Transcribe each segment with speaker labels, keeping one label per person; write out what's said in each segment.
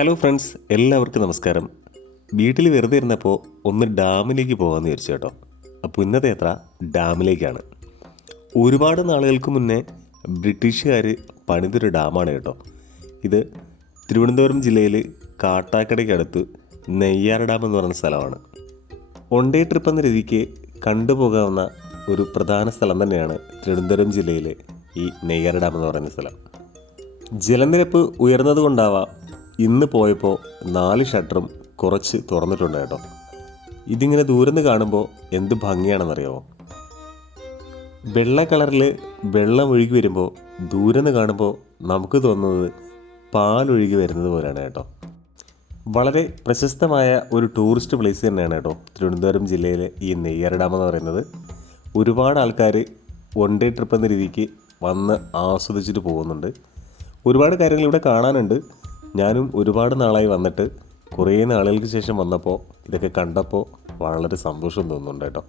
Speaker 1: Hello friends എല്ലാവർക്കും നമസ്കാരം. വീട്ടിൽ വെറുതെ ഇരുന്നപ്പോൾ ഒന്ന് ഡാമിലേക്ക് പോകാമെന്ന് വിചാരിച്ചു കേട്ടോ. അപ്പോൾ ഇന്നത്തെ യാത്ര ഡാമിലേക്കാണ്. ഒരുപാട് നാളുകൾക്ക് മുന്നേ ബ്രിട്ടീഷുകാർ പണിതൊരു ഡാമാണ് കേട്ടോ. ഇത് തിരുവനന്തപുരം ജില്ലയിൽ കാട്ടാക്കടയ്ക്കടുത്ത് നെയ്യാർ ഡാം എന്ന് പറയുന്ന സ്ഥലമാണ്. വൺ ഡേ ട്രിപ്പ് എന്ന രീതിക്ക് കണ്ടുപോകാവുന്ന ഒരു പ്രധാന സ്ഥലം തന്നെയാണ് തിരുവനന്തപുരം ജില്ലയിലെ ഈ നെയ്യാർ ഡാം എന്ന് പറയുന്ന സ്ഥലം. ജലനിരപ്പ് ഉയർന്നത് കൊണ്ടാവാം ഇന്ന് പോയപ്പോൾ നാല് ഷട്ടറും കുറച്ച് തുറന്നിട്ടുണ്ട് കേട്ടോ ഇതിങ്ങനെ ദൂരന്ന് കാണുമ്പോൾ എന്ത് ഭംഗിയാണെന്നറിയാമോ വെള്ള കളറിൽ വെള്ളം ഒഴുകി വരുമ്പോൾ ദൂരന്ന് കാണുമ്പോൾ നമുക്ക് തോന്നുന്നത് പാലൊഴുകി വരുന്നത് പോലെയാണ് കേട്ടോ. വളരെ പ്രശസ്തമായ ഒരു ടൂറിസ്റ്റ് പ്ലേസ് തന്നെയാണ് കേട്ടോ തിരുവനന്തപുരം ജില്ലയിലെ ഈ നെയ്യാർ ഡാം എന്ന് പറയുന്നത്. ഒരുപാട് ആൾക്കാർ വൺ ഡേ ട്രിപ്പ് എന്ന രീതിക്ക് വന്ന് ആസ്വദിച്ചിട്ട് പോകുന്നുണ്ട്. ഒരുപാട് കാര്യങ്ങൾ ഇവിടെ കാണാനുണ്ട്. ഞാനും ഒരുപാട് നാളായി വന്നിട്ട് കുറേ നാളുകൾക്ക് ശേഷം വന്നപ്പോൾ ഇതൊക്കെ കണ്ടപ്പോൾ വളരെ സന്തോഷം തോന്നുന്നുണ്ട് കേട്ടോ.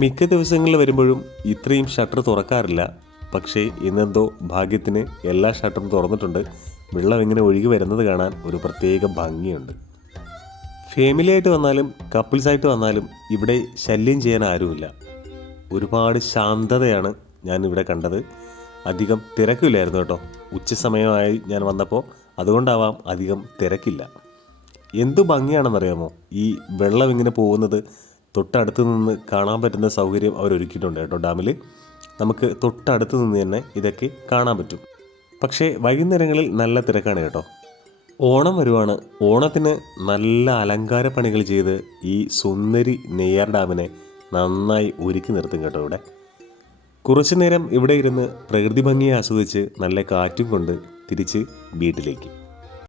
Speaker 1: മിക്ക ദിവസങ്ങളിൽ വരുമ്പോഴും ഇത്രയും ഷട്ടർ തുറക്കാറില്ല. പക്ഷേ ഇന്നെന്തോ ഭാഗ്യത്തിന് എല്ലാ ഷട്ടറും തുറന്നിട്ടുണ്ട്. വെള്ളം ഇങ്ങനെ ഒഴുകി വരുന്നത് കാണാൻ ഒരു പ്രത്യേക ഭംഗിയുണ്ട്. ഫാമിലി ആയിട്ട് വന്നാലും കപ്പിൾസായിട്ട് വന്നാലും ഇവിടെ ശല്യം ചെയ്യാൻ ആരുമില്ല. ഒരുപാട് ശാന്തതയാണ് ഞാൻ ഇവിടെ കണ്ടത്. അധികം തിരക്കില്ലായിരുന്നു കേട്ടോ. ഉച്ച സമയമായി ഞാൻ വന്നപ്പോൾ അതുകൊണ്ടാവാം അധികം തിരക്കില്ല. എന്തു ഭംഗിയാണെന്നറിയാമോ? ഈ വെള്ളം ഇങ്ങനെ പോകുന്നത് തൊട്ടടുത്ത് നിന്ന് കാണാൻ പറ്റുന്ന സൗകര്യം അവർ ഒരുക്കിയിട്ടുണ്ട് കേട്ടോ ഡാമിൽ നമുക്ക് തൊട്ടടുത്ത് നിന്ന് തന്നെ ഇതൊക്കെ കാണാൻ പറ്റും. പക്ഷേ വൈകുന്നേരങ്ങളിൽ നല്ല തിരക്കാണ് കേട്ടോ. ഓണം വരുവാണ്. ഓണത്തിന് നല്ല അലങ്കാര പണികൾ ചെയ്ത് ഈ സുന്ദരി നെയ്യാർ ഡാമിനെ നന്നായി ഒരുക്കി നിർത്തും കേട്ടോ ഇവിടെ. കുറച്ചു നേരം ഇവിടെ ഇരുന്ന് പ്രകൃതി ഭംഗിയെ ആസ്വദിച്ച് നല്ല കാറ്റും കൊണ്ട് തിരിച്ച് വീട്ടിലേക്ക്.